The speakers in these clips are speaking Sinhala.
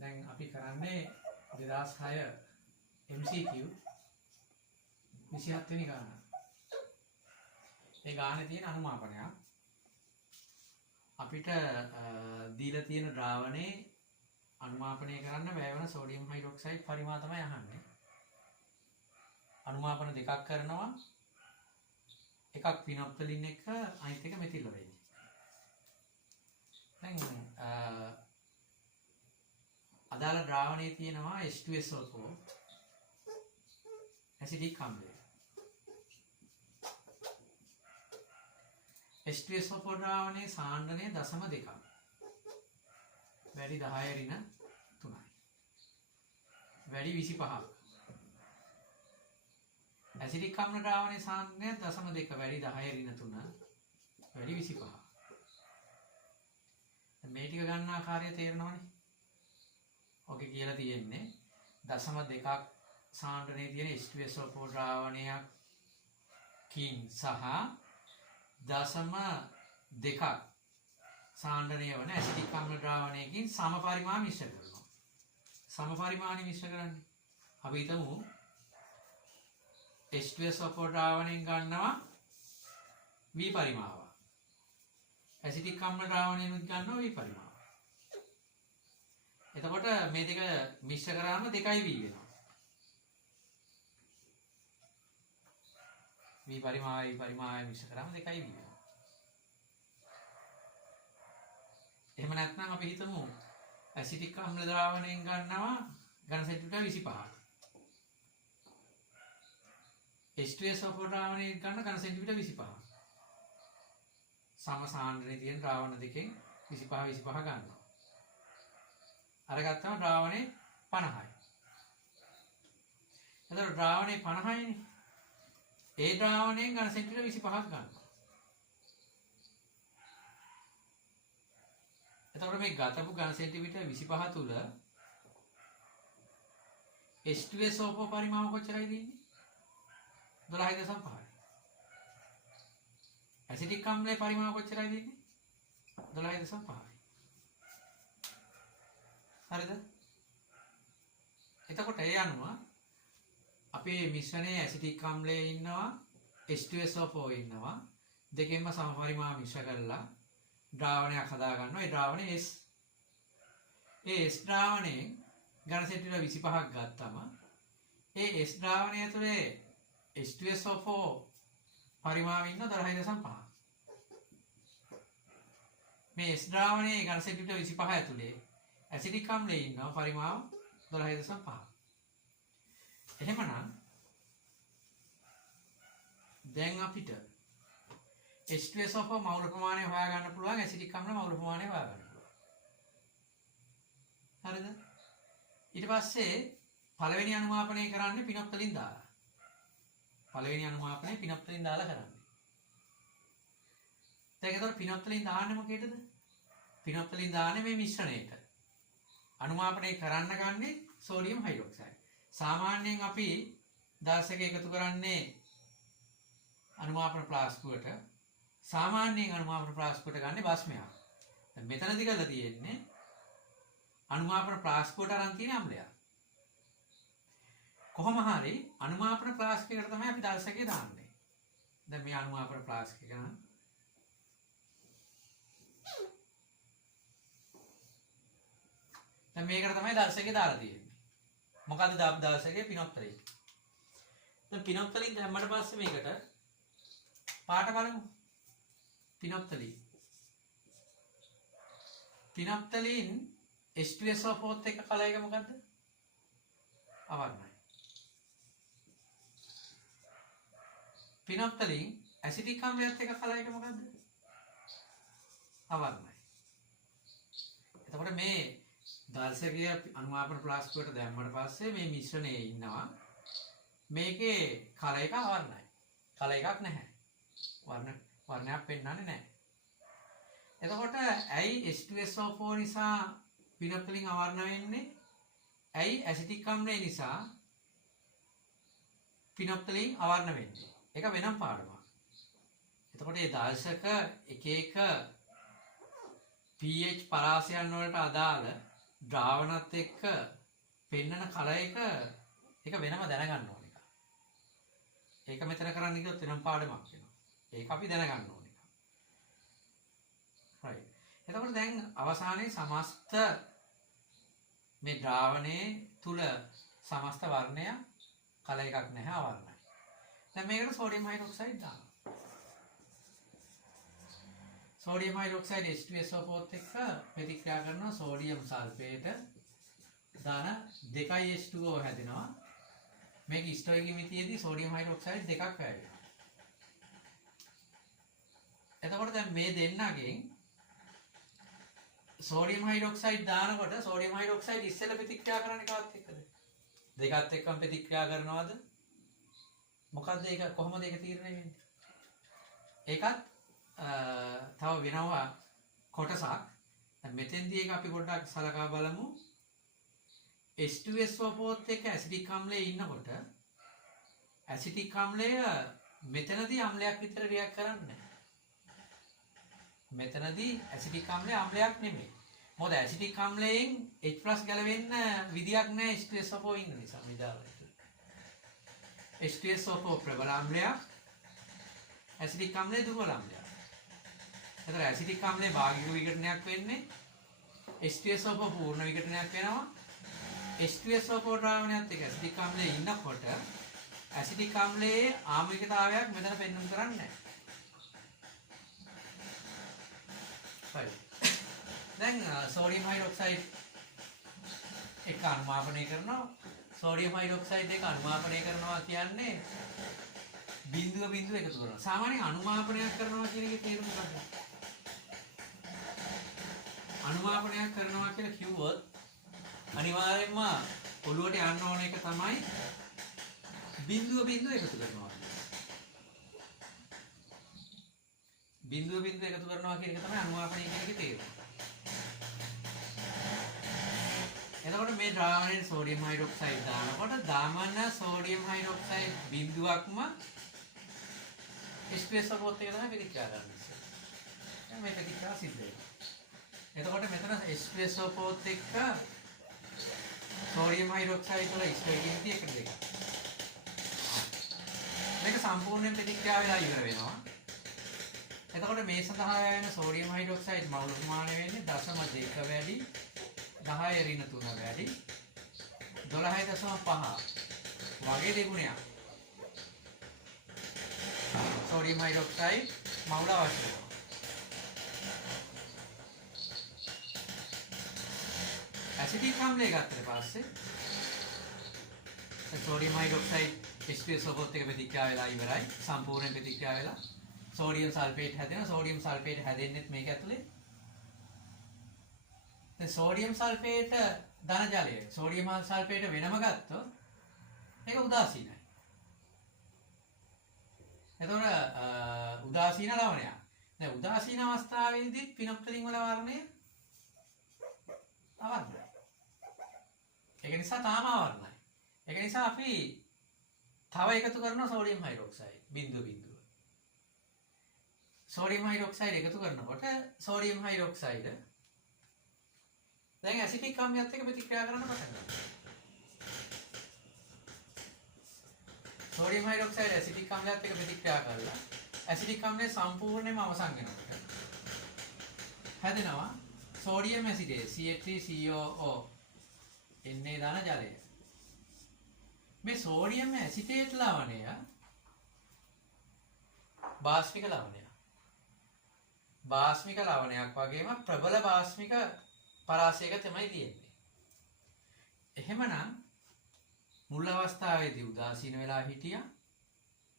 දැන් අපි කරන්නේ 2006 MCQ 27 වෙනි ගාන. ඒ ගානේ තියෙන අනුමාපනයක්. අපිට දීලා තියෙන ද්‍රාවණේ අනුමාපනය කරන්න වැය වෙන සෝඩියම් හයිඩ්‍රොක්සයිඩ් පරිමාණ තමයි අහන්නේ. අනුමාපන දෙකක් කරනවා. එකක් පිනොප්තලින් එක අනිත් එක මෙතිල් වෙන්නේ. දැන් අදාළ ද්‍රාවණයේ තියෙනවා H2SO4 ඇසිටික් අම්ලය. H2SO4 ද්‍රාවණයේ සාන්ද්‍රණය 0.2. වැඩි 10 ඍණ 3යි. වැඩි 25ක්. ඇසිටික් අම්ල ද්‍රාවණයේ සාන්ද්‍රණය 0.2 වැඩි 10 ඍණ 3 වැඩි 25. මේ ටික ගන්න ආකාරය තේරෙනවනේ. ඔකේ කියලා තියෙන්නේ 0.2ක් සාන්ද්‍රණයේ තියෙන H2SO4 ද්‍රාවණයකින් සහ 0.2ක් සාන්ද්‍රණය වන ඇසිටික් අම්ල ද්‍රාවණයකින් සම පරිමාණ මිශ්‍ර කරනවා. සම පරිමාණ මිශ්‍ර කරන්නේ. අපි හිතමු H2SO4 ද්‍රාවණයෙන් ගන්නවා V පරිමාව. ඇසිටික් අම්ල ද්‍රාවණයෙන් ගන්නවා V පරිමාව. එතකොට මේ දෙක මිශ්‍ර කරාම 2යි V වෙනවා. V පරිමාවයි මිශ්‍ර කරාම 2යි V වෙනවා. එහෙම නැත්නම් අපි හිතමු ඇසිටික් අම්ල ද්‍රාවණයෙන් ගන්නවා ඝන සෙන්ටිමීටර් 25ක්. H2SO4 ද්‍රාවණයෙන් ගන්න ඝන සෙන්ටිමීටර් 25ක්. සම සාන්ද්‍රණයේ තියෙන ද්‍රාවණ දෙකෙන් 25 ගන්නවා. අරගත්තම ද්‍රාවණේ 50යි. එතකොට ද්‍රාවණේ 50යිනේ. ඒ ද්‍රාවණයෙන් ඝන සෙන්ටිමීටර් 25ක් ගන්නවා. එතකොට මේ ගතපු ඝන සෙන්ටිමීටර් 25 තුල H2SO4 පරිමාව කොච්චරයි දෙන්නේ? 12.5යි. ඇසිටික් අම්ලයේ පරිමාව කොච්චරයි දෙන්නේ? 12.5යි. හරිද? එතකොට ඒ අනුව අපේ මිශ්‍රණයේ ඇසිටික් අම්ලයේ ඉන්නවා H2SO4 ඉන්නවා. දෙකෙන්ම සම පරිමාණ මිශ්‍ර කරලා ද්‍රාවණයක් හදා ගන්නවා. ඒ ද්‍රාවණය S. ඒ S ද්‍රාවණයෙන් ඝන සෙන්ටිමීටර් 25ක් ගත්තම ඒ S ද්‍රාවණය ඇතුලේ H2SO4 පරිමාව ඉන්න 12.5. මේ S ද්‍රාවණයේ ඝන සෙන්ටිමීටර් 25 ඇතුලේ ඇසිටික් අම්ලයේ ඉන්නවා පරිමාව 12.5. එහෙමනම් දැන් අපිට H2SO4 මවුල ප්‍රමාණය හොයාගන්න පුළුවන් ඇසිටික් අම්ල මවුල ප්‍රමාණය හොයාගන්න පුළුවන්. හරිද? ඊට පස්සේ පළවෙනි අනුමාපනය කරන්නේ පිනොප්තලින් දාලා. පළවෙනි අනුමාපනය පිනොප්තලින් දාලා කරන්නේ. දැන් ඒතකොට පිනොප්තලින් දාන්නේ මොකේදද? පිනොප්තලින් දාන්නේ මේ මිශ්‍රණයට. අනුමාපනය කරන්න ගන්නේ සෝඩියම් හයිඩ්‍රොක්සයිඩ්. සාමාන්‍යයෙන් අපි දර්ශක එකතු කරන්නේ අනුමාපන ප්ලාස්කුවට. සාමාන්‍යයෙන් අනුමාපන ප්ලාස්කුවට ගන්නේ බස්මයක්. දැන් මෙතනදී කරලා තියෙන්නේ අනුමාපන ප්ලාස්කුවට අරන් තියෙන අම්ලයක්. කොහොම හරි අනුමාපන ප්ලාස්කයකට තමයි අපි දර්ශකය දාන්නේ. දැන් මේ අනුමාපන ප්ලාස්කය ගන්න. දැන් මේකට තමයි දර්ශකය දාලා තියෙන්නේ. මොකද්ද දාපු දර්ශකය? පිනොප්තලින්. දැන් පිනොප්තලින් දැම්මට පස්සේ මේකට පාට බලමු. පිනොප්තලින්. පිනොප්තලින් H2SO4 එක කලයක මොකද්ද? අවර්ණයි. පිනොප්තලින් ඇසිටික් අම්ලයත් එක කලයක මොකද්ද? අවර්ණයි. එතකොට මේ දර්ශකය අනුමාපන ප්ලාස්කුවට දැම්මට පස්සේ මේ මිශ්‍රණයේ ඉන්නවා. මේකේ කල එක අවර්ණයි. කල එකක් නැහැ. වර්ණයක් පෙන්වන්නේ නැහැ. එතකොට ඇයි H2SO4 නිසා පිනොප්තලින් අවර්ණ වෙන්නේ? ඇයි ඇසිටික් අම්ලය නිසා පිනොප්තලින් අවර්ණ වෙන්නේ? ඒක වෙනම පාඩමක්. එතකොට මේ දර්ශක එක එක pH පරාසයන් වලට අදාළ ද්‍රාවණත් එක්ක පෙන්නන කල එක වෙනම දැනගන්න ඕන එක. ඒක මෙතන කරන්න කිව්වොත් වෙනම පාඩමක් වෙනවා. ඒක අපි දැනගන්න ඕන එක. right. එතකොට දැන් අවසානයේ සමස්ත මේ ද්‍රාවණයේ තුල සමස්ත වර්ණය කල එකක් නැහැ අවර්ණයි. දැන් මේකට සෝඩියම් හයිඩ්‍රොක්සයිඩ් දානවා. සෝඩියම් හයිඩ්‍රොක්සයිඩ් H2SO4 එක්ක ප්‍රතික්‍රියා කරනවා සෝඩියම් සල්ෆේට දාන 2H2O හැදෙනවා. මේක ස්ටොයිකියමිතියේදී සෝඩියම් හයිඩ්‍රොක්සයිඩ් දෙකක් වැවෙනවා. එතකොට දැන් මේ දෙන්නගෙන් සෝඩියම් හයිඩ්‍රොක්සයිඩ් දානකොට සෝඩියම් හයිඩ්‍රොක්සයිඩ් ඉස්සෙල්ලා ප්‍රතික්‍රියා කරන්නේ කාත් එක්කද? දෙකත් එක්කම ප්‍රතික්‍රියා කරනවද? මොකද්ද ඒක කොහොමද ඒක තීරණය වෙන්නේ? ඒකත් තව වෙනවා කොටසක්. දැන් මෙතෙන්දී ඒක අපි පොඩ්ඩක් සලකා බලමු. H2SO4 එක්ක ඇසිටික් අම්ලයේ ඉන්නකොට ඇසිටික් අම්ලය මෙතනදී අම්ලයක් විතර රියැක්ට් කරන්නේ නැහැ. මෙතනදී ඇසිටික් අම්ලය අම්ලයක් නෙමෙයි. මොකද ඇසිටික් අම්ලයෙන් H+ ගැලවෙන්න විදියක් නැහැ H2SO4 ඉන්න නිසා මිදාලට. H2SO4 ප්‍රබල අම්ලයක්, ඇසිටික් අම්ලය දුර්වල අම්ලයක්. එතකොට ඇසිටික් අම්ලයේ භාගික විඝටනයක් වෙන්නේ H2SO4 පූර්ණ විඝටනයක් වෙනවා. H2SO4 ද්‍රාවණයත් එක්ක ඇසිටික් අම්ලයේ ඉන්නකොට ඇසිටික් අම්ලයේ ආම්ලිකතාවයක් මෙතන පෙන්වන්න කරන්නේ නැහැ. හරි. දැන් සෝඩියම් හයිඩ්‍රොක්සයිඩ් එක අනුමාපනය කරනවා. සෝඩියම් හයිඩ්‍රොක්සයිඩ් එක අනුමාපනය කරනවා කියන්නේ බිඳුව එකතු කරනවා. සාමාන්‍යයෙන් අනුමාපනයක් කරනවා කියන එකේ තේරුම මොකක්ද? අනුමාපනයක් කරනවා කියලා කිව්වොත් අනිවාර්යයෙන්ම ඔළුවට යන්න ඕන එක තමයි බිඳුව එකතු කරනවා. බිඳුව එකතු කරනවා කියන එක තමයි අනුමාපනය කියන එකේ තේරුම. එතකොට මේ ද්‍රාවණයේ සෝඩියම් හයිඩ්‍රොක්සයිඩ් දානකොට දාමන සෝඩියම් හයිඩ්‍රොක්සයිඩ් බිඳුවක්ම H2SO4 එක තමයි ප්‍රතික්‍රියා කරන්නේ. දැන් මේ ප්‍රතික්‍රියාව සිද්ධ වෙනවා. එතකොට මෙතන H2SO4 එක්ක සෝඩියම් හයිඩ්‍රොක්සයිඩ් වල ස්ටොයිකියමිති 1:2. මේක සම්පූර්ණයෙන් ප්‍රතික්‍රියා වෙලා ඉවර වෙනවා. එතකොට මේ සඳහා වෙන සෝඩියම් හයිඩ්‍රොක්සයිඩ් මවුල ප්‍රමාණය වෙන්නේ 0.2 වැඩි 10 ඍණ 3 වැඩි 12.5 වගේ දෙගුණයක් සෝඩියම් හයිඩ්‍රොක්සයිඩ් මවුල අවශ්‍ය වෙනවා. ඇසිටික් අම්ලය ගත්තට පස්සේ සෝඩියම් හයිඩ්‍රොක්සයිඩ් H2SO4 එක ප්‍රතික්‍රියා වෙලා ඉවරයි. සම්පූර්ණ ප්‍රතික්‍රියා වෙලා සෝඩියම් සල්ෆේට් හැදෙනවා. සෝඩියම් සල්ෆේට් හැදෙන්නෙත් මේක ඇතුලේ. දැන් සෝඩියම් සල්ෆේට ධන ජලය සෝඩියම් සල්ෆේට වෙනම ගත්තොත් ඒක උදාසීනයි. එතකොට උදාසීන ලවණයක්. දැන් උදාසීන අවස්ථාවේදී පිනොක්ටලින් වල වර්ණය අවර්ණයි. ඒක නිසා තාම අවර්ණයි. ඒක නිසා අපි තව එකතු කරනවා සෝඩියම් හයිඩ්‍රොක්සයිඩ් බිඳුව. සෝඩියම් හයිඩ්‍රොක්සයිඩ් එකතු කරනකොට සෝඩියම් හයිඩ්‍රොක්සයිඩ් දැන් ඇසිටික් අම්ලයත් එක්ක ප්‍රතික්‍රියා කරන්න පටන් ගන්නවා. සෝඩියම් හයිඩ්‍රොක්සයිඩ් ඇසිටික් අම්ලයත් එක්ක ප්‍රතික්‍රියා කරලා ඇසිටික් අම්ලය සම්පූර්ණයෙන්ම අවසන් වෙනකොට හැදෙනවා සෝඩියම් ඇසිඩේස් CH3COO එන්නේ දාන ජලය. මේ සෝඩියම් ඇසිටේට් ලවණය බාස්මික ලවණයක්. බාස්මික ලවණයක් වගේම ප්‍රබල බාස්මික පරාසයක තමයි තියෙන්නේ. එහෙමනම් මුල් අවස්ථාවේදී උදාසීන වෙලා හිටියා.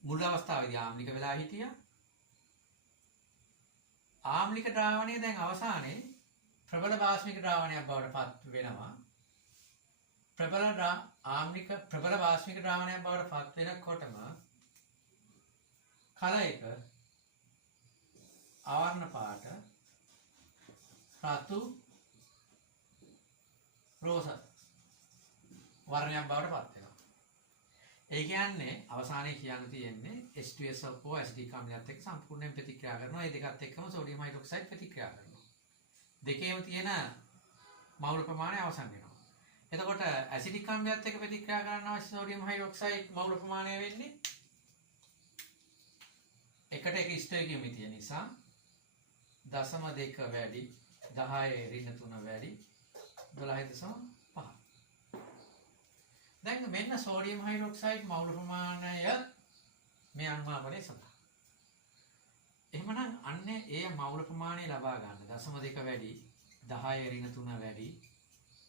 මුල් අවස්ථාවේදී ආම්ලික වෙලා හිටියා. ආම්ලික ද්‍රාවණය දැන් අවසානයේ ප්‍රබල බාස්මික ද්‍රාවණයක් බවට පත් වෙනවා. ප්‍රබල බාස්මික ද්‍රාවණයක් බවට පත් වෙනකොටම කල එක අවර්ණ පාට රතු රෝස වර්ණයක් බවට පත් වෙනවා. ඒ කියන්නේ අවසානයේ කියන්න තියෙන්නේ H2SO4 ඇසිටික් අම්ලයත් එක්ක සම්පූර්ණයෙන් ප්‍රතික්‍රියා කරනවා. ඒ දෙකත් එක්කම සෝඩියම් හයිඩ්‍රොක්සයිඩ් ප්‍රතික්‍රියා කරනවා. දෙකේම තියෙන මවුල ප්‍රමාණය අවසන් වෙනවා. එතකොට ඇසිඩික් අම්ලයත් එක්ක ප්‍රතික්‍රියා කරන්න අවශ්‍ය සෝඩියම් හයිඩ්‍රොක්සයිඩ් මවුල ප්‍රමාණය වෙන්නේ එකට එක ස්ටෝකියෝමීටර් නිසා 0.2 වැඩි 10⁻³ වැඩි 12.5. දැන් මෙන්න සෝඩියම් හයිඩ්‍රොක්සයිඩ් මවුල ප්‍රමාණය මේ අනුමාපනයේ සඳහා. එහෙමනම් අන්නේ ඒ මවුල ප්‍රමාණය ලබා ගන්න 0.2 වැඩි 10⁻³ වැඩි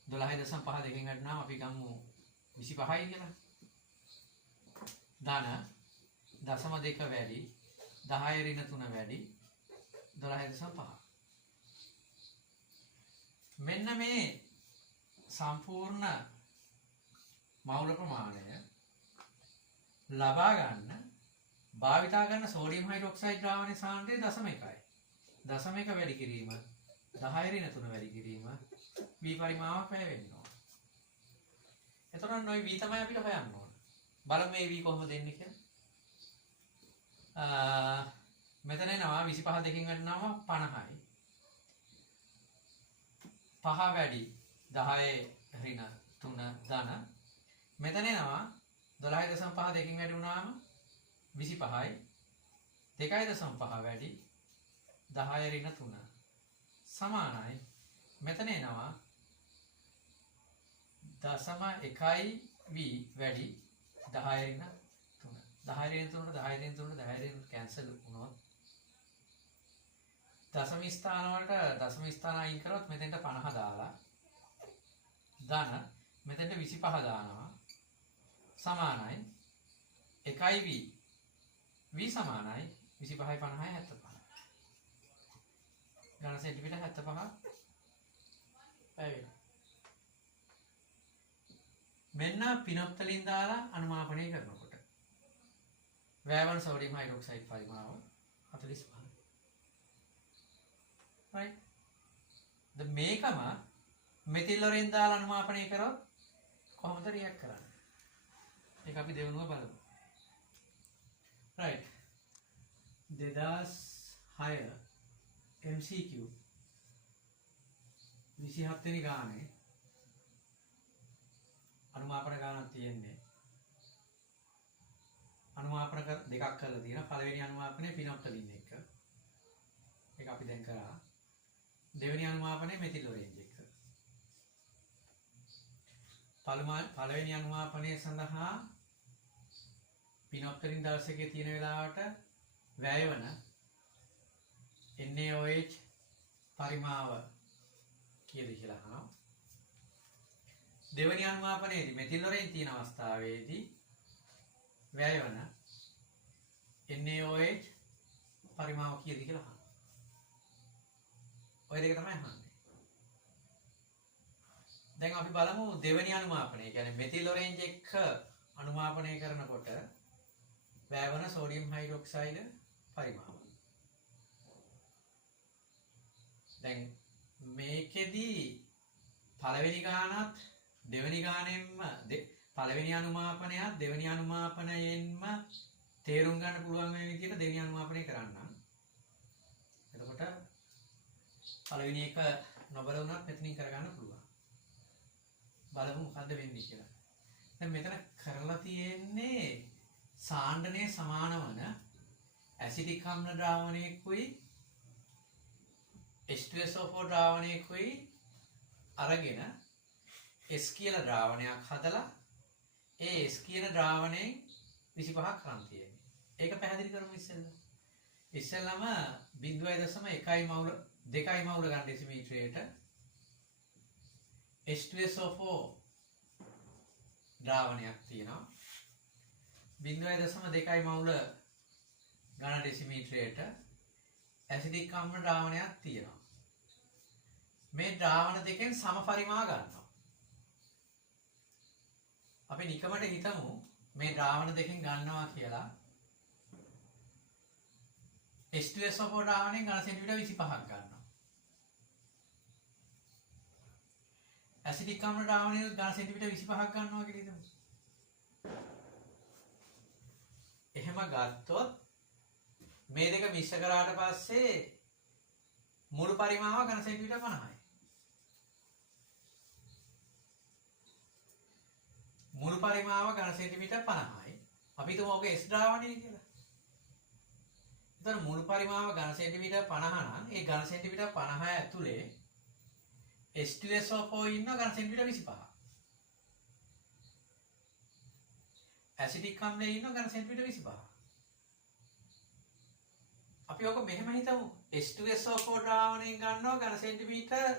12.5 දෙකෙන් ගන්නවා අපි ගමු 25යි කියලා. ධන 0.2 වැඩි 10⁻³ වැඩි 12.5. මෙන්න මේ සම්පූර්ණ මවුල ප්‍රමාණය ලබා ගන්න භාවිතා කරන සෝඩියම් හයිඩ්‍රොක්සයිඩ් ද්‍රාවණයේ සාන්ද්‍රය 0.1යි. 0.1 වැඩි කිරීම 10⁻³ වැඩි කිරීම V පරිමාවක් වැය වෙන්න ඕන. එතකොට නොයි V තමයි අපිට හොයන්න ඕන. බලමු මේ V කොහොමද දෙන්නේ කියලා. මෙතන එනවා 25 දෙකෙන් ගන්නවා 50යි. 5 වැඩි 10⁻³ ධන. මෙතන එනවා 12.5 දෙකෙන් වැඩි වුණාම 25යි. 2.5 වැඩි 10⁻³ සමානයි. මෙතන එනවා 0.1යි V වැඩි 10⁻³ 10⁻³ කැන්සල් වුණොත් දශම ස්ථාන වලට දශම ස්ථාන අයින් කරොත් මෙතෙන්ට 50 දාලා ධන මෙතෙන්ට 25 දානවා සමානයි 1යි V සමානයි 25යි 50යි 75. ඝන සෙන්ටිමීටර් 75 පැය. මෙන්න පිනොප්තලින් දාලා අනුමාපනය කරනකොට වැයවන සෝඩියම් හයිඩ්‍රොක්සයිඩ් පරිමාව 45. right. දැන් මේකම මෙතිල් වලින් දාලා අනුමාපනය කරොත් කොහොමද රියැක්ට් කරන්නේ? ඒක අපි දෙවෙනුව බලමු. right. 2006 MCQ 27 වෙනි ගානේ අනුමාපන ගානක් තියෙන්නේ. අනුමාපන දෙකක් කරලා තියෙනවා. පළවෙනි අනුමාපනයේ පිනොප්තලින් එක. ඒක අපි දැන් කරා. දෙවෙනි අනුමාපනයේ මෙතිල් ඔරෙන්ජ් එක. පළවෙනි අනුමාපනයේ සඳහා පිනොප්තලින් දර්ශකයේ තියෙන වෙලාවට වැය වන NaOH පරිමාව කීයද කියලා අහනවා. දෙවෙනි අනුමාපනයේදී මෙතිල් ඔරෙන්ජ් තියෙන අවස්ථාවේදී වැය වන NaOH පරිමාව කීයද කියලා අහනවා. ඔය දෙක තමයි අහන්නේ. දැන් අපි බලමු දෙවෙනි අනුමාපනය. කියන්නේ මෙතිල් ඔරෙන්ජ් එක අනුමාපනය කරනකොට වැය වන සෝඩියම් හයිඩ්‍රොක්සයිඩ් පරිමාව. දැන් මේකෙදි පළවෙනි ගානත් දෙවෙනි ගානෙන්ම පළවෙනි අනුමාපනයත් දෙවෙනි අනුමාපනයෙන්ම තේරුම් ගන්න පුළුවන් වෙන විදිහට දෙවෙනි අනුමාපනය කරන්න. එතකොට පළවෙනි එක නොබල වුණත් මෙතනින් කරගන්න පුළුවන්. බලමු මොකද්ද වෙන්නේ කියලා. දැන් මෙතන කරලා තියෙන්නේ සාන්ද්‍රණයේ සමාන වන ඇසිඩික් අම්ල ද්‍රාවණයකුයි H2SO4 ද්‍රාවණයකුයි අරගෙන S කියලා ද්‍රාවණයක් හදලා ඒ S කියන ද්‍රාවණයෙන් 25ක් කරන් තියෙන්නේ. ඒක පැහැදිලි කරමු ඉස්සෙල්ලා. ඉස්සෙල්ලාම 0.1යි මවුල 2යි මවුල ගන්න ඩෙසිමීටරයට H2SO4 ද්‍රාවණයක් තියෙනවා. 0.2යි මවුල ගන්න ඩෙසිමීටරයට ඇසිඩික් අම්ල ද්‍රාවණයක් තියෙනවා. මේ ද්‍රාවණ දෙකෙන් සම පරිමා ගන්නවා. අපි නිකමට හිතමු මේ ද්‍රාවණ දෙකෙන් ගන්නවා කියලා H2SO4 ද්‍රාවණයෙන් ඝන සෙන්ටිමීටර් 25ක් ගන්නවා. ඇසිඩික් අම්ල ද්‍රාවණයෙන් ඝන සෙන්ටිමීටර් 25ක් ගන්නවා කියලා හිතමු. එහෙම ගත්තොත් මේ දෙක මිශ්‍ර කරාට පස්සේ මුළු පරිමාව ඝන සෙන්ටිමීටර් 50යි. මුළු පරිමාව ඝන සෙන්ටිමීටර් 50යි. අපි හිතමු ඕක S ද්‍රාවණය කියලා. එතකොට මුළු පරිමාව ඝන සෙන්ටිමීටර් 50 නම් ඒ ඝන සෙන්ටිමීටර් 50 ඇතුලේ H2SO4 ඉන්න ඝන සෙන්ටිමීටර් 25. ඇසිටික් අම්ලයේ ඉන්න ඝන සෙන්ටිමීටර් 25. අපි ඕක මෙහෙම හිතමු. H2SO4 ද්‍රාවණයෙන් ගන්නවා ඝන සෙන්ටිමීටර්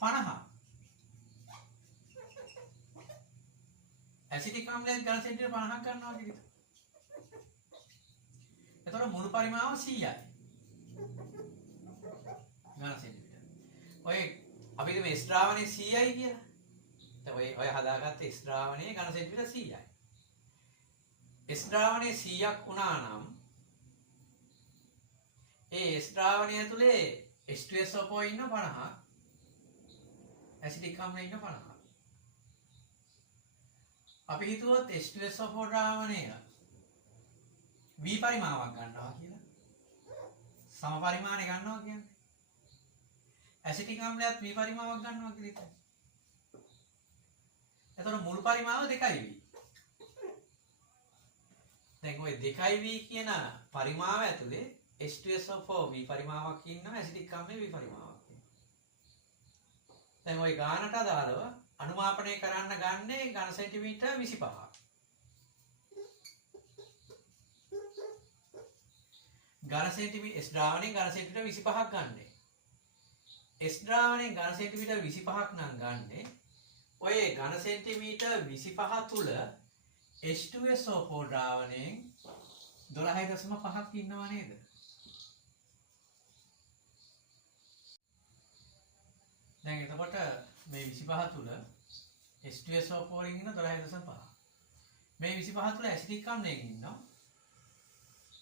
50. ඇසිටික් අම්ලයෙන් ඝන සෙන්ටිමීටර් 50ක් ගන්නවා කියලා. එතකොට මුළු පරිමාව 100යි. ඝන සෙන්ටිමීටර්. ඔය අපි හිතමු S ද්‍රාවණයේ 100යි කියලා. දැන් ඔය හදාගත්ත S ද්‍රාවණයේ ඝන සෙන්ටිමීටර් 100යි. S ද්‍රාවණයේ 100ක් වුණා නම් ඒ S ද්‍රාවණය ඇතුලේ H2SO4 ඉන්න 50ක් ඇසිටික් අම්ලයේ ඉන්න 50ක්. අපි හිතුවොත් H2SO4 ද්‍රාවණය V පරිමාවක් ගන්නවා කියලා. සම පරිමාණය ගන්නවා කියන්නේ. ඇසිටික් අම්ලයත් V පරිමාවක් ගන්නවා කියලා හිතන්න. එතකොට මුළු පරිමාව 2V. දැන් ওই 2V කියන පරිමාව ඇතුලේ H2SO4 V පරිමාවක් ඉන්නවා ඇසිටික් අම්ලයේ V පරිමාවක් ඉන්නවා. දැන් ওই ගානට අදාළව අනුමාපනය කරන්න ගන්නේ ඝන සෙන්ටිමීටර් 25ක්. ඝන සෙන්ටිමීටර් S ද්‍රාවණයෙන් ඝන සෙන්ටිමීටර් 25ක් ගන්නෙ. S ද්‍රාවණයෙන් ඝන සෙන්ටිමීටර් 25ක් නම් ගන්නෙ ඔය ඝන සෙන්ටිමීටර් 25 තුල H2SO4 ද්‍රාවණයෙන් 12.5ක් ඉන්නව නේද? දැන් එතකොට මේ 25 තුල H2SO4 ඉන්න 12.5. මේ 25 තුල ඇසිටික් අම්ලයෙන් ඉන්නවා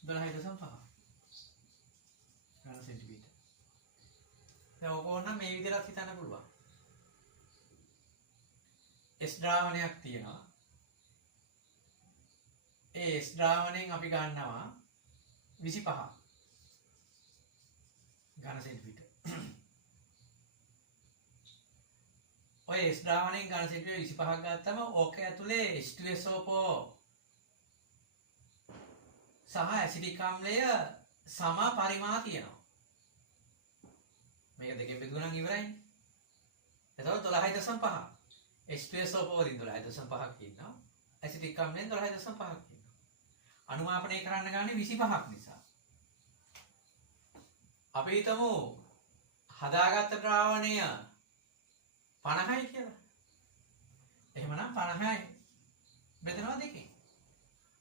12.5 ඝන සෙන්ටිමීටර්. දැන් ඔක ඕන මේ විදිහට හිතන්න පුළුවන්. S ද්‍රාවණයක් තියෙනවා. ඒ S ද්‍රාවණයෙන් අපි ගන්නවා 25 ඝන සෙන්ටිමීටර්. ඔය S ද්‍රාවණයෙන් ඝන සෙන්ටිමීටර් 25ක් ගත්තම ඕක ඇතුලේ H2SO4 සහ ඇසිටික් අම්ලය සම පරිමා තියෙනවා. මේක දෙකෙන් බෙදුවා නම් ඉවරයිනේ. එතකොට 12.5. H2SO4 වලින් 12.5ක් ඉන්නවා. ඇසිටික් අම්ලයෙන් 12.5ක් ඉන්නවා. අනුමාපනය කරන්න ගන්නේ 25ක් නිසා. අපි හිතමු හදාගත්ත ද්‍රාවණය 50යි කියලා. එහෙමනම් 50යි බෙදනවා දෙකෙන්.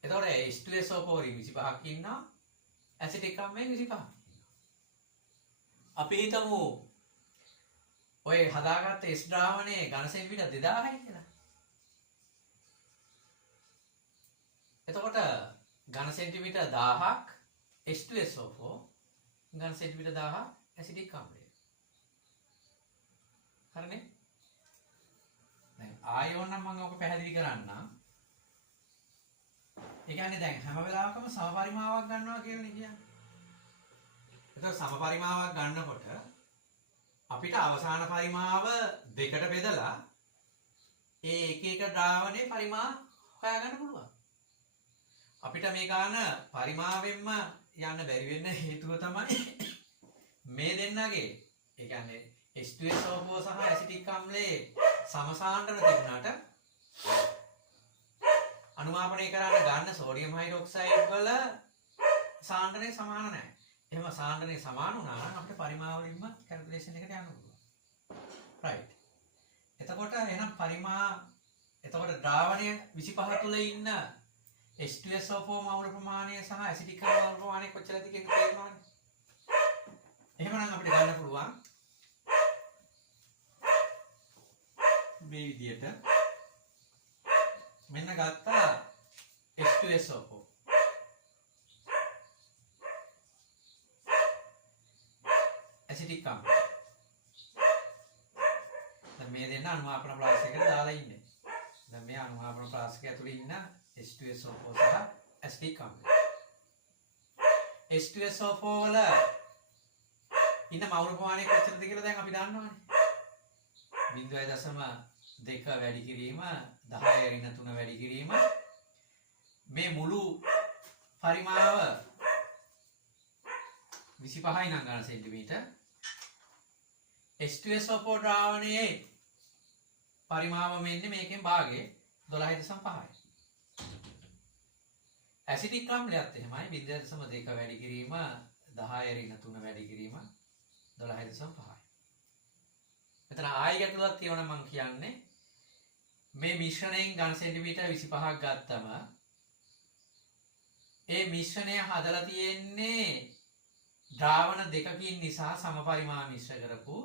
එතකොට H2SO4 25ක් ඉන්නවා. ඇසිටික් අම්ලයෙන් 25ක් ඉන්නවා. අපි හිතමු ඔය හදාගත්ත S ද්‍රාවණයේ ඝන සෙන්ටිමීටර් 2000යි කියලා. එතකොට ඝන සෙන්ටිමීටර් 1000ක් H2SO4 ඝන සෙන්ටිමීටර් 1000ක් ඇසිටික් අම්ලය. හරිනේ? දැන් ආයෝන නම් මම ඔක පැහැදිලි කරන්නම්. ඒ කියන්නේ දැන් හැම වෙලාවකම සම පරිමාවක් ගන්නවා කියලානේ කියන්නේ. එතකොට සම පරිමාවක් ගන්නකොට අපිට අවසාන පරිමාව දෙකට බෙදලා ඒ එක එක ද්‍රාවණයේ පරිමා හොයාගන්න පුළුවන්. අපිට මේ ගාන පරිමාවෙන්ම යන්න බැරි වෙන්න හේතුව තමයි මේ දෙන්නගේ ඒ කියන්නේ H2SO4 සහ ඇසිටික් අම්ලයේ සමසාන්ද්‍ර තිබුණාට අනුමාපනය කරන්න ගන්න සෝඩියම් හයිඩ්‍රොක්සයිඩ් වල සාන්ද්‍රණය සමාන නැහැ. එහෙම සාන්ද්‍රණය සමාන වුණා නම් අපිට පරිමාව වලින්ම කැල්කියුලේෂන් එකට යන්න පුළුවන්. රයිට්. එතකොට එහෙනම් එතකොට ද්‍රාවණය 25 තුල ඉන්න H2SO4 මවුල ප්‍රමාණය සහ ඇසිටික් මවුල ප්‍රමාණය කොච්චරද කියන එක තේරෙනවනේ. එහෙමනම් අපිට ගන්න පුළුවන් මේ විදියට මෙන්න ගත්තා H2SO4 ඇසිටික් අම්ල. දැන් මේ දෙන්න අනුමාපන ප්‍රාසයකට දාලා ඉන්නේ. දැන් මේ අනුමාපන ප්‍රාසක ඇතුලේ ඉන්න H2SO4 සහ ඇසිටික් අම්ල. H2SO4 වල ඉන්න මවුල ප්‍රමාණය කොච්චරද කියලා දැන් අපි දන්නවනේ. 0.2 වැඩි කිරීම 10 වැඩි කිරීම මේ මුළු පරිමාව 25යි නම් ගන්න සෙන්ටිමීටර්. H2SO4 ද්‍රාවණයේ පරිමාව මෙන්නේ මේකෙන් භාගයේ 12.5යි. ඇසිටික් අම්ලයත් එහෙමයි 0.2 වැඩි කිරීම 10 වැඩි කිරීම 12.5යි. මෙතන ආයි ගැටලුවක් තියෙනවා මම කියන්නේ මේ මිශ්‍රණයෙන් ඝන සෙන්ටිමීටර් 25ක් ගත්තම ඒ මිශ්‍රණය හදලා තියෙන්නේ ද්‍රාවණ දෙකකින් නිසා සමපරිමාණ මිශ්‍ර කරපු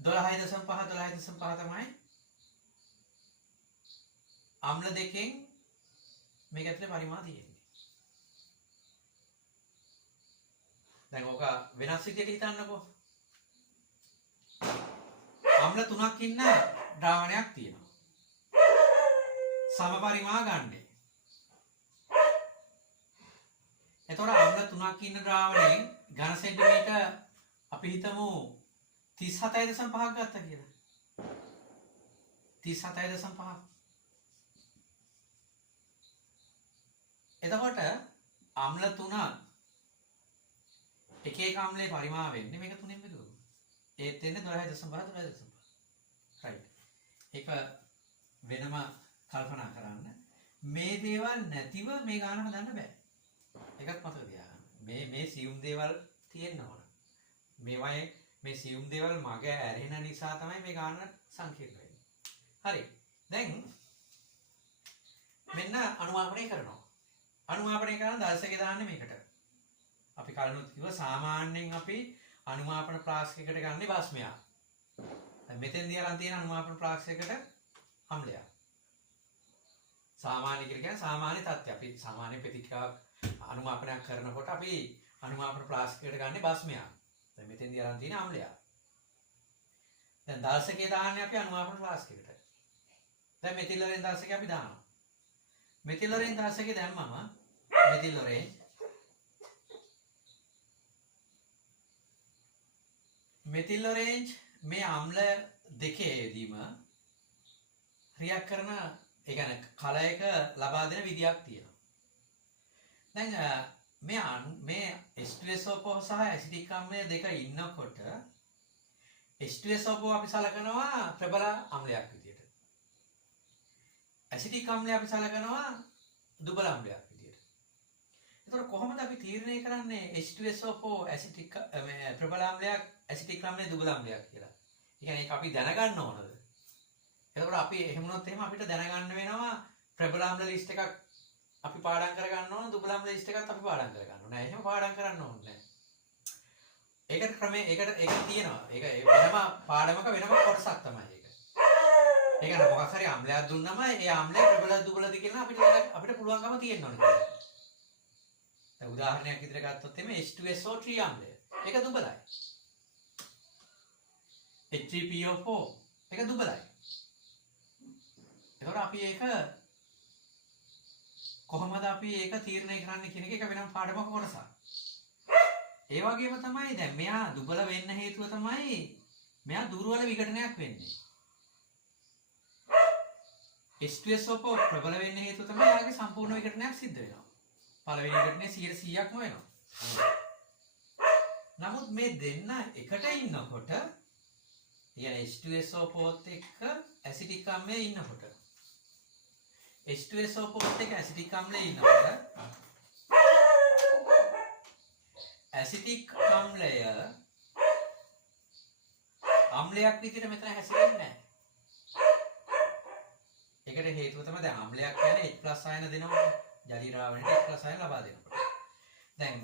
12.5 තමයි අම්ල දෙකෙන් මේක ඇතුලේ පරිමාණ තියෙන්නේ. දැන් ඕක වෙනස් විදිහට හිතන්නකෝ. අම්ල 3ක් ඉන්න ද්‍රාවණයක් තියෙනවා. සමපරිමාණ ගන්නේ. එතකොට අම්ල 3ක් ඉන්න ද්‍රාවණයෙන් ඝන සෙන්ටිමීටර් අපි හිතමු 37.5ක් ගත්තා කියලා. 37.5. එතකොට අම්ල 3 එක එක අම්ලයේ පරිමාව වෙන්නේ මේක තුනෙන් බෙදුවොත්. ඒත් වෙන්නේ 12.5. right. ඒක වෙනම කල්පනා කරන්න. මේ දේවල් නැතිව මේ ගාන හදන්න බෑ. ඒකත් මතක තියාගන්න. මේ සියුම් දේවල් තියෙන්න ඕන. මේවයේ මේ සියුම් දේවල් මග ඇරෙන නිසා තමයි මේ ගාන සංකීර්ණ වෙන්නේ. හරි. දැන් මෙන්න අනුමාපනය කරනවා. අනුමාපනය කරන දර්ශකය දාන්නේ මේකට. අපි කලිනුත් කිව්වා සාමාන්‍යයෙන් අපි අනුමාපන ප්‍රාක්ෂයකට ගන්නේ භස්මයක්. දැන් මෙතෙන්දී අරන් තියෙන අනුමාපන ප්‍රාක්ෂයකට අම්ලයක්. සාමාන්‍ය කියලා කියන්නේ සාමාන්‍ය තත්ත්වය. අපි සාමාන්‍ය ප්‍රතික්‍රියාවක් අනුමාපනයක් කරනකොට අපි අනුමාපන ප්‍රාක්ෂයකට ගන්නේ භස්මයක්. දැන් මෙතෙන්දී අරන් තියෙන අම්ලයක්. දැන් දර්ශකය දාන්නේ අපි අනුමාපන ප්‍රාක්ෂයකට. දැන් මෙතිල් වලින් දර්ශකය අපි දානවා. මෙතිල් වලින් දර්ශකය දැම්මම මෙතිල් ඔරේන්ජ් මේ අම්ල දෙකේදීම ක්‍රියා කරන ඒ කියන්නේ කලයක ලබා දෙන විදියක් තියෙනවා. දැන් මේ H2SO4 සහ ඇසිටික් අම්ලය දෙක ඉන්නකොට H2SO4 අපි සලකනවා ප්‍රබල අම්ලයක් විදියට. ඇසිටික් අම්ලය අපි සලකනවා දුබල අම්ලයක් විදියට. එතකොට කොහොමද අපි තීරණය කරන්නේ H2SO4 ඇසිටික් ප්‍රබල අම්ලයක් ඇසිටික් අම්ලය දුබල අම්ලයක් කියලා? ඒ කියන්නේ ඒක අපි දැනගන්න ඕනද? එතකොට අපි එහෙම වුණොත් එහෙම අපිට දැනගන්න වෙනවා ප්‍රබල අම්ල ලිස්ට් එකක් අපි පාඩම් කරගන්න ඕන, දුබල අම්ල ලිස්ට් එකක් අපි පාඩම් කරගන්න ඕන. නෑ එහෙම පාඩම් කරන්න ඕනේ නෑ. ඒකට ක්‍රමයේ ඒක තියෙනවා. ඒක වෙනම පාඩමක වෙනම කොටසක් තමයි ඒක. ඒ කියන්නේ මොකක් හරි අම්ලයක් දුන්නම ඒ අම්ලය ප්‍රබල දුබලද කියලා අපිට පුළුවන්කම තියෙන්න ඕනේ. දැන් උදාහරණයක් විදිහට ගත්තොත් එimhe H2SO3 අම්ලය. ඒක දුබලයි. H3PO4 ඒක දුබලයි. එතකොට අපි ඒක කොහොමද අපි ඒක තීරණය කරන්නේ කියන එක වෙනම පාඩමක කොටසක්. ඒ වගේම තමයි දැන් මෙයා දුබල වෙන්න හේතුව තමයි මෙයා දුර්වල විඝටනයක් වෙන්නේ. H2SO4 ප්‍රබල වෙන්න හේතුව තමයි එයාගේ සම්පූර්ණ විඝටනයක් සිද්ධ වෙනවා. පළවෙනි විඝටනය 100%ක්ම වෙනවා. නමුත් මේ දෙන්න එකට ඉන්නකොට කියන්නේ H2SO4ත් එක්ක ඇසිටික් අම්ලය ඉන්නකොට H2SO4ත් එක්ක ඇසිටික් අම්ලය ඉන්නකොට ඇසිටික් අම්ලය අම්ලයක් විදිහට මෙතන හැසිරෙන්නේ නැහැ. ඒකට හේතුව තමයි දැන් අම්ලයක් කියන්නේ H+ ආයන දෙනකොට ජලීය ද්‍රාවණයට H+ ආයන ලබා දෙනකොට. දැන්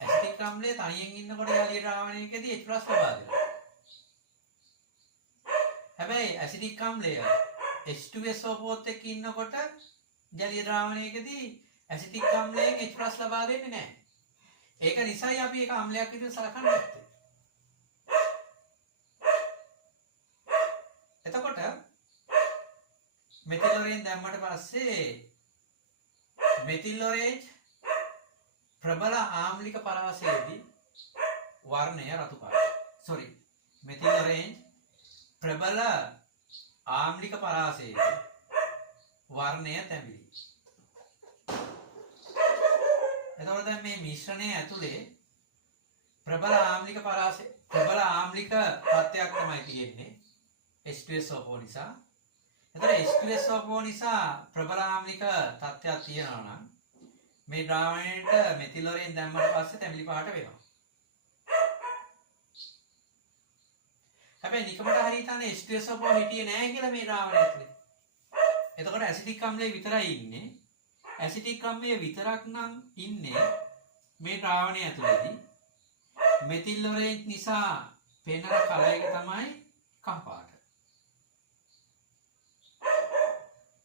ඇසිටික් අම්ලය තනියෙන් ඉන්නකොට ජලීය ද්‍රාවණයකදී H+ ලබා දෙනවා. හැබැයි ඇසිටික් අම්ලය H2SO4ත් එක්ක ඉන්නකොට ජලීය ද්‍රාවණයකදී ඇසිටික් අම්ලයෙන් H+ ලබා දෙන්නේ නැහැ. ඒක නිසායි අපි ඒක අම්ලයක් විදිහට සලකන්නේ නැත්තේ. එතකොට මෙතිල් ඔරේන්ජ් දැම්මට පස්සේ මෙතිල් ඔරේන්ජ් ප්‍රබල ආම්ලික පරාසයේදී වර්ණය රතු පාට. sorry. මෙතිල් ඔරෙන්ජ් ප්‍රබල ආම්ලික පරාසයේදී වර්ණය තැඹිලි. එතකොට දැන් මේ මිශ්‍රණය ඇතුලේ ප්‍රබල ආම්ලික තත්ත්වයක් තමයි තියෙන්නේ H2SO4 නිසා. එතකොට H2SO4 නිසා ප්‍රබල ආම්ලික තත්ත්වයක් තියෙනවා නම් මේ ද්‍රාවණයට මෙතිල් ඔරෙන්ජ් දැම්මට පස්සේ තැඹිලි පාට වෙනවා. හැබැයි නිකමට හරි හිතන්නේ H2SO4 හිටියේ නැහැ කියලා මේ ද්‍රාවණය ඇතුලේ. එතකොට ඇසිටික් අම්ලය විතරයි ඉන්නේ. ඇසිටික් අම්ලය විතරක් නම් ඉන්නේ මේ ද්‍රාවණය ඇතුලේදී. මෙතිල් ඔරෙන්ජ් නිසා පෙනෙන කලර් එක තමයි කහ පාට.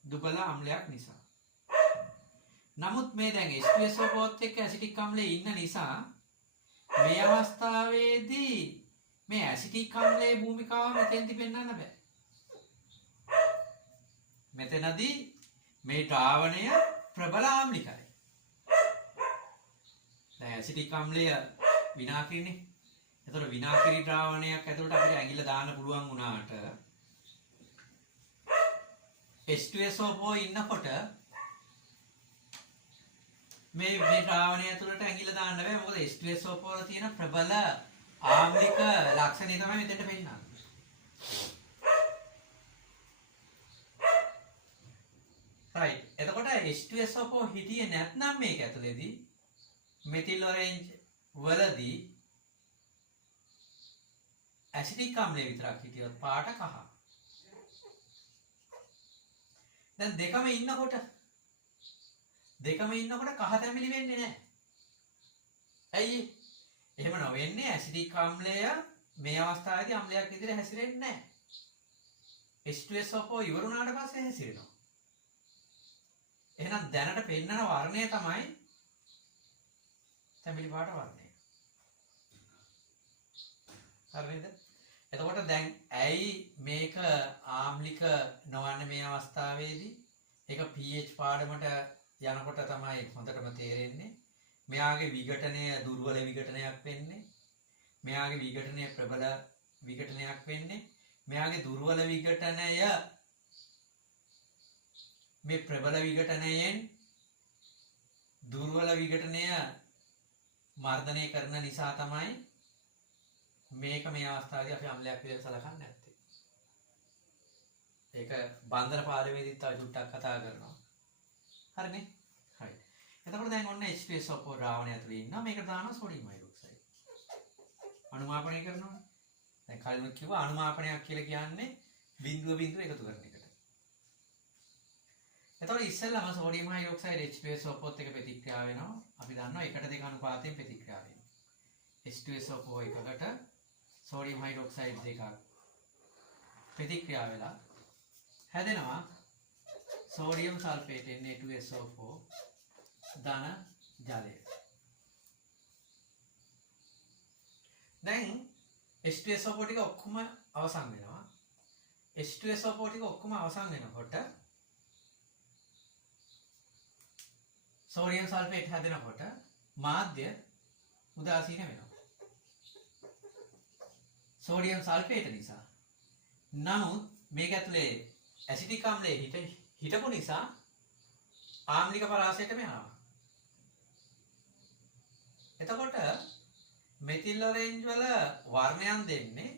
දුබල අම්ලයක් නිසා. නමුත් මේ දැන් H2SO4 එක්ක ඇසිටික් අම්ලය ඉන්න නිසා මේ අවස්ථාවේදී මේ ඇසිටික් අම්ලයේ භූමිකාව මෙතෙන්දි පෙන්වන්න බෑ. මෙතනදී මේ ද්‍රාවණය ප්‍රබල ආම්ලිකයි. දැන් ඇසිටික් අම්ලය විනාකිරිනේ. එතකොට විනාකිරි ද්‍රාවණයක් ඇතුළට අපිට ඇඟිල්ල දාන්න පුළුවන් වුණාට H2SO4 ඉන්නකොට මේ ද්‍රාවණය ඇතුළට ඇඟිල්ල දාන්න බෑ. මොකද H2SO4 වල තියෙන ප්‍රබල ආම්ලික ලක්ෂණය තමයි මෙතෙන්ට පෙන්නන්නේ. right. එතකොට H2SO4 හිටියේ නැත්නම් මේක ඇතුලේදී මෙතිල් ඔරෙන්ජ් වලදී ඇසිටික් අම්ලය විතරක් හිටියොත් පාට කහ. දැන් දෙකම ඉන්නකොට කහ තැඹිලි වෙන්නේ නැහැ. ඇයි? එහෙම නොවෙන්නේ ඇසිටික් අම්ලය මේ අවස්ථාවේදී අම්ලයක් විදිහට හැසිරෙන්නේ නැහැ. H2SO4 ඉවරුණාට පස්සේ හැසිරෙනවා. එහෙනම් දැනට පෙන්නන වර්ණය තමයි තැඹිලි පාට වර්ණය. හරිද? එතකොට දැන් ඇයි මේක ආම්ලික නොවන්නේ මේ අවස්ථාවේදී? ඒක pH පාඩමට යනකොට තමයි හොඳටම තේරෙන්නේ. මෙයාගේ විඝටනය දුර්වල විඝටනයක් වෙන්නේ. මෙයාගේ විඝටනය ප්‍රබල විඝටනයක් වෙන්නේ. මෙයාගේ දුර්වල විඝටනය මේ ප්‍රබල විඝටනයෙන් දුර්වල විඝටනය මර්ධනය කරන නිසා තමයි මේක මේ අවස්ථාවේදී අපි අම්ලයක් විදිහට සලකන්නේ නැත්තේ. ඒක බන්ධන පාරවේදීත් තව චුට්ටක් කතා කරනවා. හරිනේ? හරි. එතකොට දැන් ඔන්න H2SO4 ද්‍රාවණය ඇතුලේ ඉන්නවා. මේකට දානවා සෝඩියම් හයිඩ්‍රොක්සයිඩ්. අනුමාපනය කරනවා. දැන් කලින් කිව්වා අනුමාපනයක් කියලා කියන්නේ බිඳුව එකතු කරන එකට. එතකොට ඉස්සෙල්ලාම සෝඩියම් හයිඩ්‍රොක්සයිඩ් H2SO4 එක ප්‍රතික්‍රියා වෙනවා. අපි දන්නවා 1:2 අනුපාතයෙන් ප්‍රතික්‍රියා වෙනවා. H2SO4 එකකට සෝඩියම් හයිඩ්‍රොක්සයිඩ් දෙකක් ප්‍රතික්‍රියා වෙලා හැදෙනවා සෝඩියම් සල්ෆේට් Na2SO4 ධන ජලය. දැන් H2SO4 ටික ඔක්කොම අවසන් වෙනවා. H2SO4 ටික ඔක්කොම අවසන් වෙනකොට සෝඩියම් සල්ෆේට් හැදෙනකොට මාධ්‍ය උදාසීන වෙනවා. සෝඩියම් සල්ෆේට් නිසා. නමුත් මේක ඇතුලේ ඇසිටික් අම්ලය හිටපු නිසා ආම්ලික පරාසයටම යනවා. එතකොට මෙතිල් ඔරෙන්ජ් වල වර්ණයන් දෙන්නේ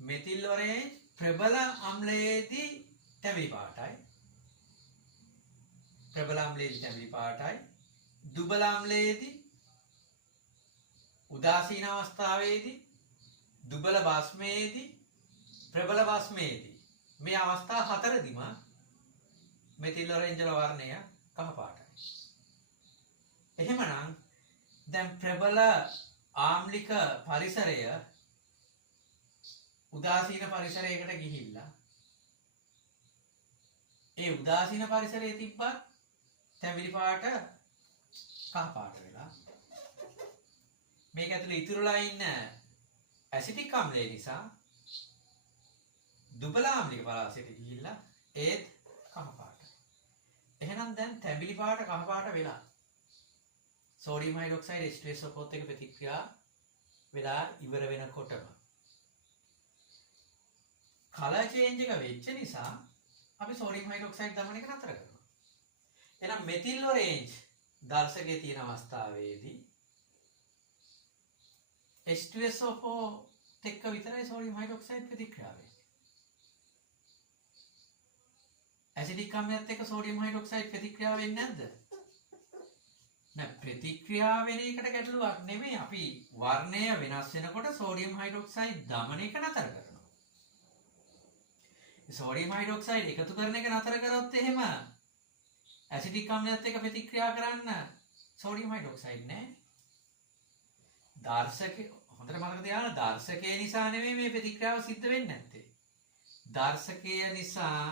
මෙතිල් ඔරෙන්ජ් ප්‍රබල අම්ලයේදී තැඹිලි පාටයි. ප්‍රබල අම්ලයේදී තැඹිලි පාටයි. දුබල අම්ලයේදී උදාසීන අවස්ථාවේදී දුබල භස්මයේදී ප්‍රබල භස්මයේදී මේ අවස්ථා හතරදිම මෙතිල් ඔරෙන්ජ් වල වර්ණය කහ පාටයි. එහෙමනම් දැන් ප්‍රබල ආම්ලික පරිසරය උදාසීන පරිසරයකට ගිහිල්ලා ඒ උදාසීන පරිසරයේ තිබ්බත් තැඹිලි පාට කහ පාට වෙලා මේක ඇතුලේ ඉතුරුලා ඉන්න ඇසිටික් අම්ලය නිසා දුබල ආම්ලික පරාසයට ගිහිල්ලා ඒත් කහ පාට. එහෙනම් දැන් තැඹිලි පාට කහ පාට වෙලා සෝඩියම් හයිඩ්‍රොක්සයිඩ් H2SO4 එක ප්‍රතික්‍රියා වෙලා ඉවර වෙනකොටම කලර් චේන්ජ් එක වෙච්ච නිසා අපි සෝඩියම් හයිඩ්‍රොක්සයිඩ් දමන එක නතර කරනවා. එහෙනම් මෙතිල් ඔරේන්ජ් දර්ශකයේ තියෙන අවස්ථාවේදී H2SO4 එක්ක විතරයි සෝඩියම් හයිඩ්‍රොක්සයිඩ් ප්‍රතික්‍රියා වෙන්නේ. ඇසිඩික් අම්ලයත් එක්ක සෝඩියම් හයිඩ්‍රොක්සයිඩ් ප්‍රතික්‍රියා වෙන්නේ නැද්ද? නෑ, ප්‍රතික්‍රියා වෙන එකට ගැටලුවක් නෙමෙයි. අපි වර්ණය වෙනස් වෙනකොට සෝඩියම් හයිඩ්‍රොක්සයිඩ් දමන එක නතර කරනවා. සෝඩියම් හයිඩ්‍රොක්සයිඩ් එකතු කරන එක නතර කරොත් එහෙම ඇසිඩික් අම්ලයත් එක්ක ප්‍රතික්‍රියා කරන්න සෝඩියම් හයිඩ්‍රොක්සයිඩ් නෑ. දර්ශකේ හොඳට මතක තියාගන්න, දර්ශකයේ නිසා නෙමෙයි මේ ප්‍රතික්‍රියාව සිද්ධ වෙන්නේ නැත්තේ. දර්ශකය නිසා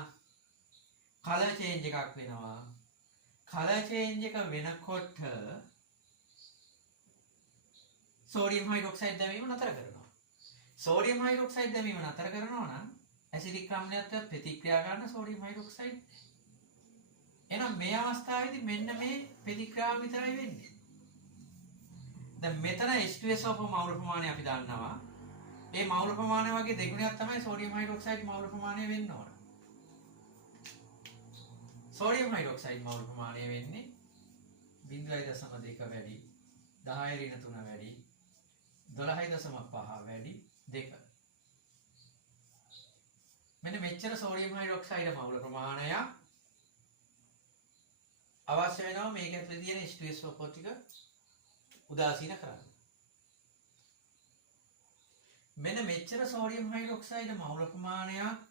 කලර් චේන්ජ් එකක් වෙනවා. කලර් චේන්ජ් එක වෙනකොට සෝඩියම් හයිඩ්‍රොක්සයිඩ් දැමීම නතර කරනවා. සෝඩියම් හයිඩ්‍රොක්සයිඩ් දැමීම නතර කරනවා නම් ඇසිඩික් අම්ලයත් ප්‍රතික්‍රියා කරන සෝඩියම් හයිඩ්‍රොක්සයිඩ්. එහෙනම් මේ අවස්ථාවේදී මෙන්න මේ ප්‍රතික්‍රියාව විතරයි වෙන්නේ. දැන් මෙතන H2SO4 මවුල ප්‍රමාණය අපි දන්නවා. ඒ මවුල ප්‍රමාණය වගේ දෙගුණයක් තමයි සෝඩියම් හයිඩ්‍රොක්සයිඩ් මවුල ප්‍රමාණය වෙන්න ඕන. සෝඩියම් හයිඩ්‍රොක්සයිඩ් මවුල ප්‍රමාණය වෙන්නේ 0.2 වැඩි, 10 වැඩි, 12.5 වැඩි 2. මෙන්න මෙච්චර සෝඩියම් හයිඩ්‍රොක්සයිඩ් මවුල ප්‍රමාණය අවශ්‍ය වෙනවා මේක ඇතුලේ තියෙන H2SO4 ටික උදාසීන කරන්න. මෙන්න මෙච්චර සෝඩියම් හයිඩ්‍රොක්සයිඩ් මවුල ප්‍රමාණයක්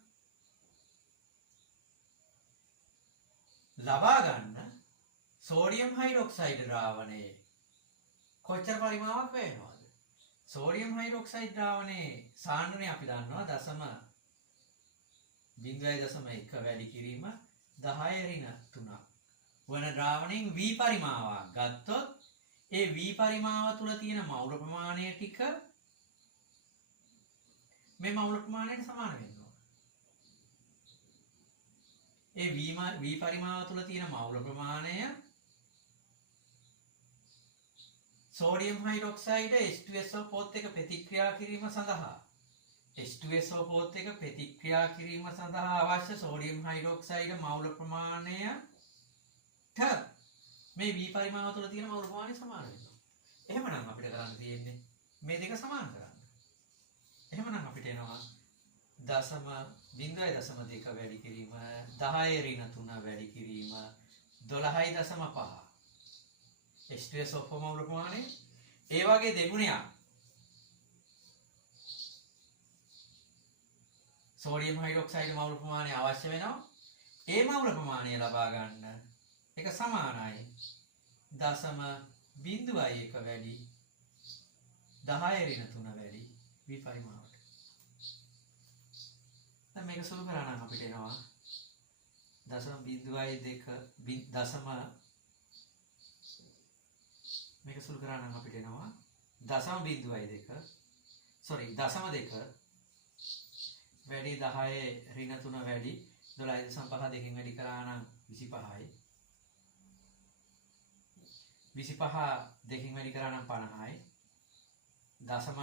ලබා ගන්න සෝඩියම් හයිඩ්‍රොක්සයිඩ් ද්‍රාවණයේ කොච්චර පරිමාවක් වෙනවද? සෝඩියම් හයිඩ්‍රොක්සයිඩ් ද්‍රාවණයේ සාන්ද්‍රණය අපි දන්නවා 0.1 වැඩි කිරීම 10^3 වන ද්‍රාවණයෙන් V පරිමාවක් ගත්තොත් ඒ V පරිමාව තුල තියෙන මවුල ප්‍රමාණය ටික මේ මවුල ප්‍රමාණයට සමාන වෙන්න ඕන. ඒ V පරිමාව තුල තියෙන මවුල ප්‍රමාණය සෝඩියම් හයිඩ්‍රොක්සයිඩ් H2SO4 එක ප්‍රතික්‍රියා කිරීම සඳහා H2SO4 එක ප්‍රතික්‍රියා කිරීම සඳහා අවශ්‍ය සෝඩියම් හයිඩ්‍රොක්සයිඩ් මවුල ප්‍රමාණයට මේ V පරිමාව තුළ තියෙන මවුල ප්‍රමාණය සමාන වෙනවා. එහෙමනම් අපිට කරන්න තියෙන්නේ මේ දෙක සමාන කරන්න. එහෙමනම් අපිට එනවා 0.2 වැඩි කිරීම 10^3 වැඩි කිරීම 12.5 H2SO4 මවුල ප්‍රමාණය ඒ වගේ දෙගුණයක් සෝඩියම් හයිඩ්‍රොක්සයිඩ් මවුල ප්‍රමාණය අවශ්‍ය වෙනවා. ඒ මවුල ප්‍රමාණය ලබා ගන්න එක සමානයි 0.1 වැඩි 10^3 වැඩි V පරිමාවට. දැන් මේක සුළු කරා නම් අපිට එනවා 0.2 මේක සුළු කරා නම් අපිට එනවා 0.2 වැඩි 10^3 වැඩි 12.5 දෙකෙන් වැඩි කරා නම් 25යි. 25 දෙකෙන් වැඩි කරා නම් 50යි. දශම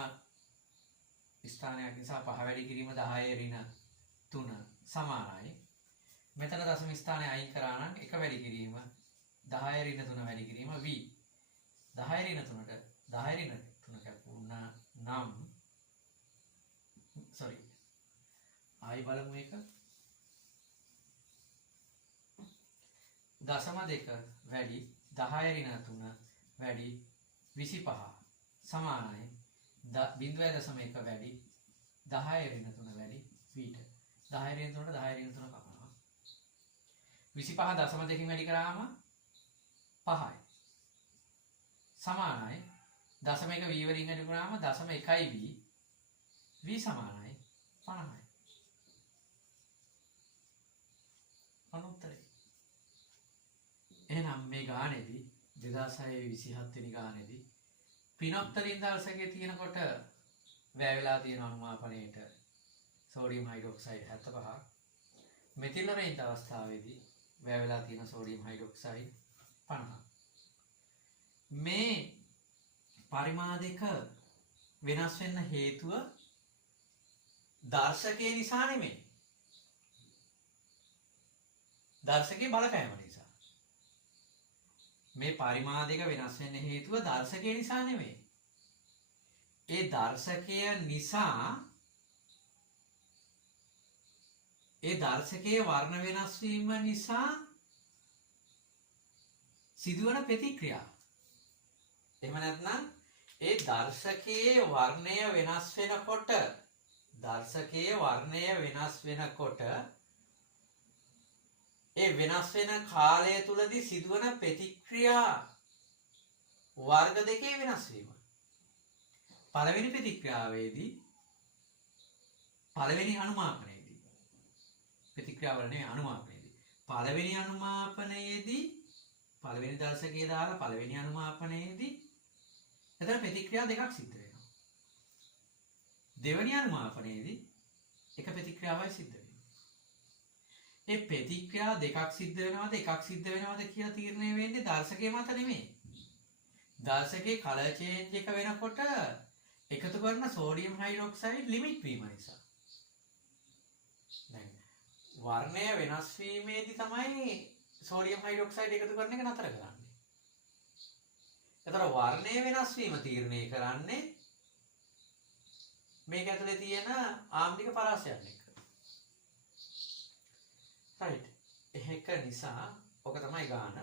ස්ථානයක් නිසා 5 වැඩි කිරීම 10^3 සමානයි. මෙතන දශම ස්ථානය අයින් කරා නම් 1 වැඩි කිරීම 10^3 වැඩි කිරීම v 10^3ට 10^3 කැපුණ නම් ආයි බලමු එක 0.2 වැඩි 10^3 වැඩි 25 සමානයි 0.1 වැඩි 10^3 වැඩි v ට 10^3ට 10^3 කපනවා 25 0.2 වැඩි කරාම 5යි සමානයි 0.1 v වලින් වැඩි කරාම 0.1 v සමානයි 50යි අනුත්තරේ එහෙනම් මේ ගානේදී 2027 වෙනි ගානේදී පිනොප්තලින් දර්ශකයේ තියෙනකොට වැය වෙලා තියෙන අනුමාපනයේට සෝඩියම් හයිඩ්‍රොක්සයිඩ් 75ක් මෙතිලරේන්ත අවස්ථාවේදී වැය වෙලා තියෙන සෝඩියම් හයිඩ්‍රොක්සයිඩ් 50ක් මේ පරිමා දෙක වෙනස් වෙන්න හේතුව දර්ශකයේ නිසා නෙමෙයි. දර්ශකයේ බලපෑම නිසා. මේ පරිමාදික වෙනස් වෙන්න හේතුව දර්ශකයේ නිසා නෙමෙයි. ඒ දර්ශකයේ වර්ණ වෙනස් වීම නිසා සිදුවන ප්‍රතික්‍රියා. එහෙම නැත්නම් ඒ දර්ශකයේ වර්ණය වෙනස් වෙනකොට ඒ වෙනස් වෙන කාලය තුලදී සිදුවන ප්‍රතික්‍රියා වර්ග දෙකේ වෙනස් වීම. පළවෙනි ප්‍රතික්‍රියාවේදී පළවෙනි අනුමාපනයේදී ප්‍රතික්‍රියාවල නෙවෙයි අනුමාපනයේදී පළවෙනි දර්ශකයේ දාලා පළවෙනි අනුමාපනයේදී එතන ප්‍රතික්‍රියා දෙකක් සිද්ධ වෙනවා. දෙවෙනි අනුමාපනයේදී එක ප්‍රතික්‍රියාවයි සිද්ධ වෙනවා. මේ ප්‍රතික්‍රියා දෙකක් සිද්ධ වෙනවද එකක් සිද්ධ වෙනවද කියලා තීරණය වෙන්නේ දර්ශකයේ මත නෙමෙයි. දර්ශකයේ කලර් චේන්ජ් එක වෙනකොට එකතු කරන සෝඩියම් හයිඩ්‍රොක්සයිඩ් ලිමිට් වීම නිසා. දැන් වර්ණය වෙනස් වීමේදී තමයි සෝඩියම් හයිඩ්‍රොක්සයිඩ් එකතු කරන එක නතර කරන්නේ. ඒතර වර්ණය වෙනස් වීම තීරණය කරන්නේ මේක ඇතුලේ තියෙන ආම්ලික පරාසයන් එක්ක. right. ඒක නිසා ඔක තමයි ගාන.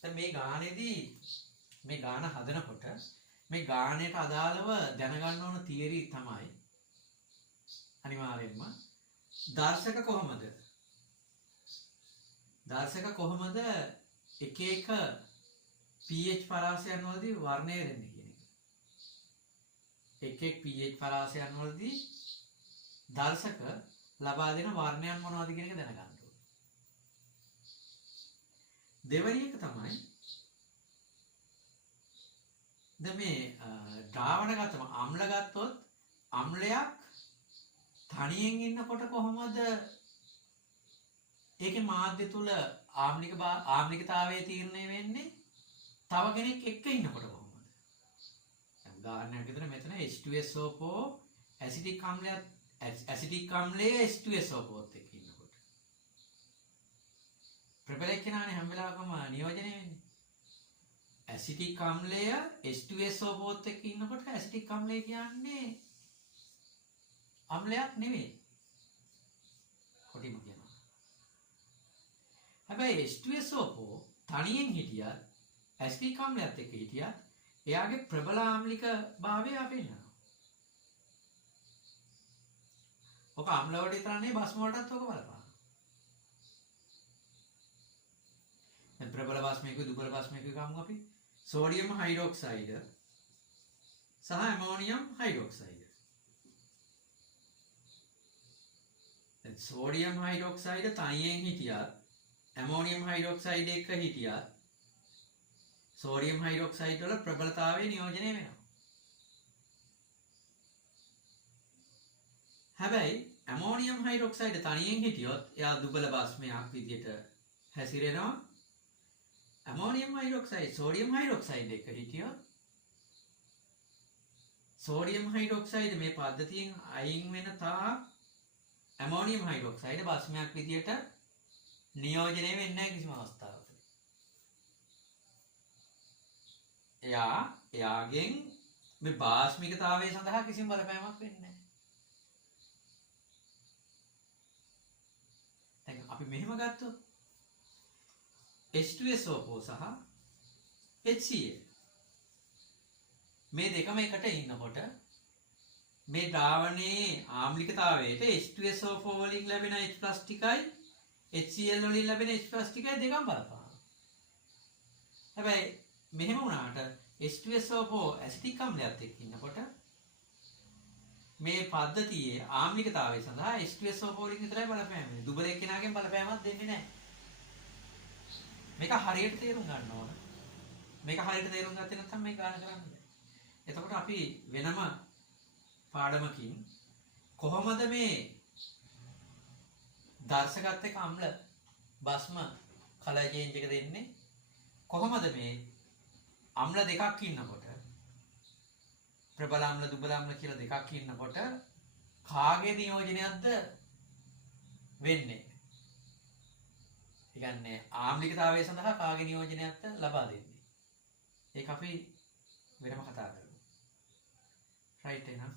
දැන් මේ ගානේදී මේ ගාන හදනකොට මේ ගානයට අදාළව දැනගන්න ඕන තියරි තමයි අනිවාර්යයෙන්ම දර්ශක කොහොමද එක එක pH පරාසයන් වලදී වර්ණය වෙන්නේ කියන එක. එක pH පරාසයන් වලදී දර්ශක ලබා දෙන වර්ණයන් මොනවද කියන එක දැනගන්න ඕනේ. දෙවෙනි එක තමයි දැන් මේ ද්‍රාවණ ගත්තම අම්ල ගත්තොත් අම්ලයක් තනියෙන් ඉන්නකොට කොහොමද ඒකේ මාධ්‍ය තුල ආම්ලිකතාවයේ තීරණය වෙන්නේ? තව කෙනෙක් එක්ක ඉන්නකොට කොහොමද? දැන් උදාහරණයක් විදිහට මෙතන H2SO4 ඇසිටික් අම්ලයේ H2SO4ත් එක්ක ඉන්නකොට ප්‍රබලයක් කෙනානේ හැම වෙලාවකම නියෝජනය වෙන්නේ. ඇසිටික් අම්ලය H2SO4ත් එක්ක ඉන්නකොට ඇසිටික් අම්ලය කියන්නේ අම්ලයක් නෙවෙයි. කොටිම කියනවා. හැබැයි H2SO4 තනියෙන් හිටියත් ඇසිටික් අම්ලයත් එක්ක හිටියත් එයාගේ ප්‍රබල ආම්ලික භාවය අපෙන්නවා. ඔක අම්ල වලට විතර නෙවෙයි භස්ම වලටත් ඔක බලපානවා. දැන් ප්‍රබල භස්මයක දුබල භස්මයක ගමු අපි. සෝඩියම් හයිඩ්‍රොක්සයිඩ් සහ ඇමෝනියම් හයිඩ්‍රොක්සයිඩ්. දැන් සෝඩියම් හයිඩ්‍රොක්සයිඩ් තනියෙන් හිටියත් ඇමෝනියම් හයිඩ්‍රොක්සයිඩ් එක්ක හිටියත් සෝඩියම් හයිඩ්‍රොක්සයිඩ් වල ප්‍රබලතාවය නියෝජනය වෙනවා. හැබැයි ඇමෝනියම් හයිඩ්‍රොක්සයිඩ් තනියෙන් හිටියොත් එයා දුබල භස්මයක් විදියට හැසිරෙනවා. ඇමෝනියම් හයිඩ්‍රොක්සයිඩ් සෝඩියම් හයිඩ්‍රොක්සයිඩ් එක්ක හිටියොත් සෝඩියම් හයිඩ්‍රොක්සයිඩ් මේ පද්ධතියෙන් අයින් වෙන තාක් ඇමෝනියම් හයිඩ්‍රොක්සයිඩ් භස්මයක් විදියට නියෝජනය වෙන්නේ නැහැ කිසිම අවස්ථාවක. එයාගෙන් මේ භාෂ්මිකතාවය සඳහා කිසිම බලපෑමක් වෙන්නේ නැහැ. දැන් අපි මෙහෙම ගත්තොත් H2SO4 සහ HCl මේ දෙකම එකට ඉන්නකොට මේ ද්‍රාවණයේ ආම්ලිකතාවයට H2SO4 වලින් ලැබෙන H+ ටිකයි HCl වලින් ලැබෙන H+ ටිකයි දෙකම බලපානවා. හැබැයි මෙහෙම වුණාට H2SO4 ඇසිටික් අම්ලයත් එක්ක ඉන්නකොට මේ පද්ධතියේ ආම්ලිකතාවය සඳහා H2SO4 වලින් විතරයි බලපෑම දෙන්නේ. දුබල එක්කෙනාගෙන් බලපෑමක් දෙන්නේ නැහැ. මේක හරියට තේරුම් ගන්න ඕන. මේක හරියට තේරුම් ගත්තේ නැත්නම් මේක ගන්න කරන්නේ නැහැ. එතකොට අපි වෙනම පාඩමකින් කොහොමද මේ දර්ශකත් එක්ක අම්ල භස්ම කලර් චේන්ජ් එක දෙන්නේ? කොහොමද මේ අම්ල දෙකක් ඉන්නකොට ප්‍රබල අම්ල දුබල අම්ල කියලා දෙකක් ඉන්නකොට කාගේ නියෝජනයක්ද වෙන්නේ? ඒ කියන්නේ ආම්ලිකතාවය සඳහා කාගේ නියෝජනයක්ද ලබා දෙන්නේ? ඒක අපි වෙනම කතා කරමු. රයිට් එහෙනම්